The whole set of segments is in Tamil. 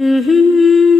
Mm-hmm.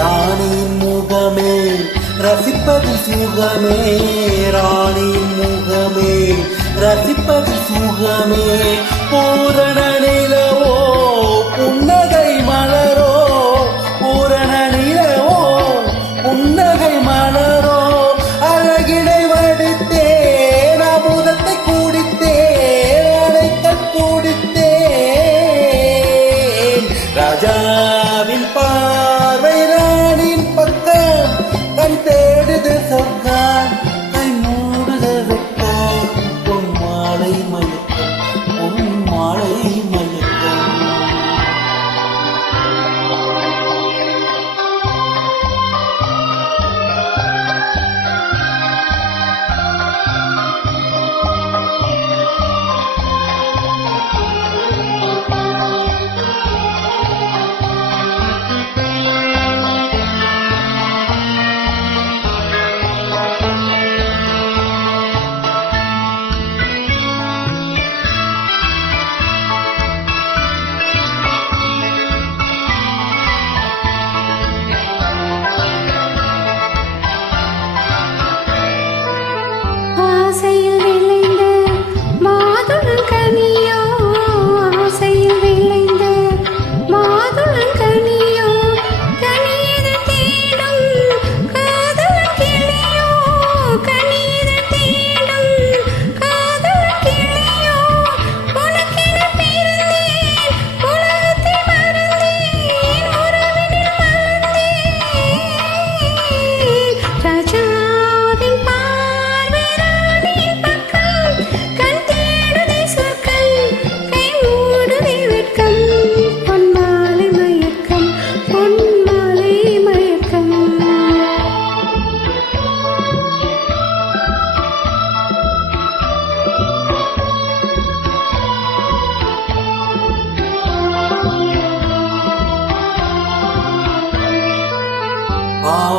ராணியின் முகமே ரசிப்பது சுகமே ராணியின் முகமே ரசிப்பது சுகமே. பூரண நிலவோ புன்னகை மலரோ பூரண நிலவோ புன்னகை மலரோ. அழகிடை வடித்தேன் அமுதத்தை கூடித்தேன் அழைக்க கூடித்தேன். ராஜாவின் பா ahí.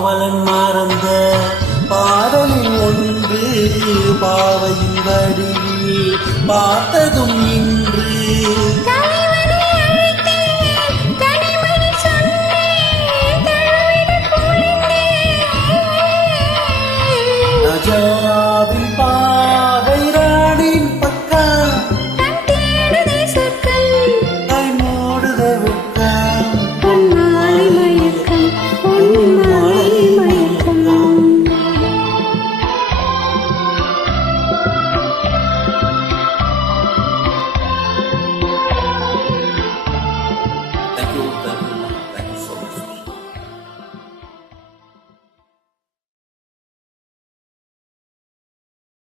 பாவலன் மறந்த பாடலில் ஒன்று பாவையின் வடிவில் பார்த்ததும் இன்று Thank you. Thank you.